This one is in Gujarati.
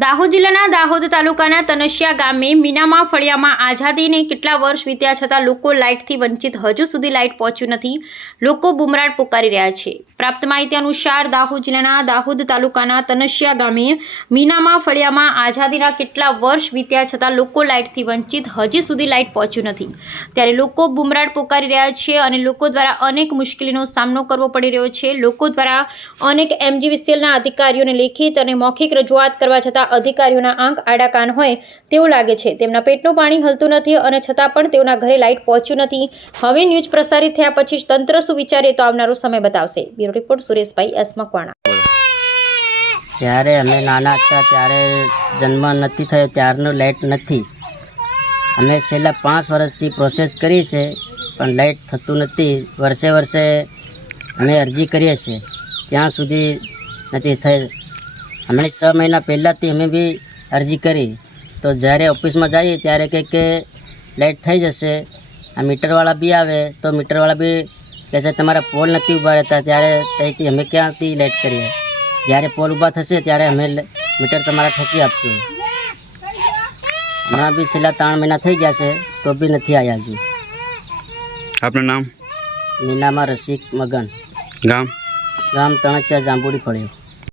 દાહોદ જિલ્લાના દાહોદ તાલુકાના તનસિયા ગામે મીનામાં ફળિયામાં આઝાદીને કેટલા વર્ષ વીત્યા છતાં લોકો લાઇટથી વંચિત હજુ સુધી લાઇટ પહોંચ્યું નથી. લોકો બુમરાટ પુકારી રહ્યા છે. પ્રાપ્ત માહિતી અનુસાર દાહોદ જિલ્લાના દાહોદ તાલુકાના તનસિયા ગામે મીનામાં ફળિયામાં આઝાદીના કેટલા વર્ષ વીત્યા છતાં લોકો લાઇટથી વંચિત હજી સુધી લાઇટ પહોંચ્યું નથી. ત્યારે લોકો બુમરાટ પુકારી રહ્યા છે અને લોકો દ્વારા અનેક મુશ્કેલીનો સામનો કરવો પડી રહ્યો છે. લોકો દ્વારા અનેક એમજીવીસીએલના અધિકારીઓને લેખિત અને મૌખિક રજૂઆત કરવા છતાં અધિકારીઓના આંખ આડા કાન હોય તેવું લાગે છે. તેમના પેટનું પાણી હલતું નથી અને છતાં પણ તેઓના ઘરે લાઇટ પહોંચ્યું નથી. હવે ન્યૂઝ પ્રસારિત થયા પછી તંત્ર શું વિચારે તો આવનારો સમય બતાવશે. Bureau report Sureshbhai S Makwana. જ્યારે અમે નાના હતા ત્યારે જન્મ નથી થયો, ત્યારનો લાઇટ નથી. અમે છેલ્લા પાંચ વર્ષથી પ્રોસેસ કરી છે પણ લાઇટ થતું નથી. વર્ષે વર્ષે અમે અરજી કરીએ છીએ. ત્યાં સુધી નથી થઈ હમણાં છ મહિના પહેલાંથી અમે બી અરજી કરી. તો જ્યારે ઓફિસમાં જઈએ ત્યારે કહે કે લાઇટ થઈ જશે. આ મીટરવાળા બી આવે તો મીટરવાળા બી કહે છે તમારા પોલ નથી ઊભા રહેતા. ત્યારે ત્યાંથી અમે ક્યાંથી લાઇટ કરીએ? જ્યારે પોલ ઊભા થશે ત્યારે અમે મીટર તમારા ઠોકી આપશું. હમણાં બી છેલ્લા ત્રણ મહિના થઈ ગયા છે તો બી નથી આવ્યા હજુ. આપનું નામ? મીનામાં રસિક મગન. ગામ? ગામ તણસિયા જાંબુડી ફળ્યો.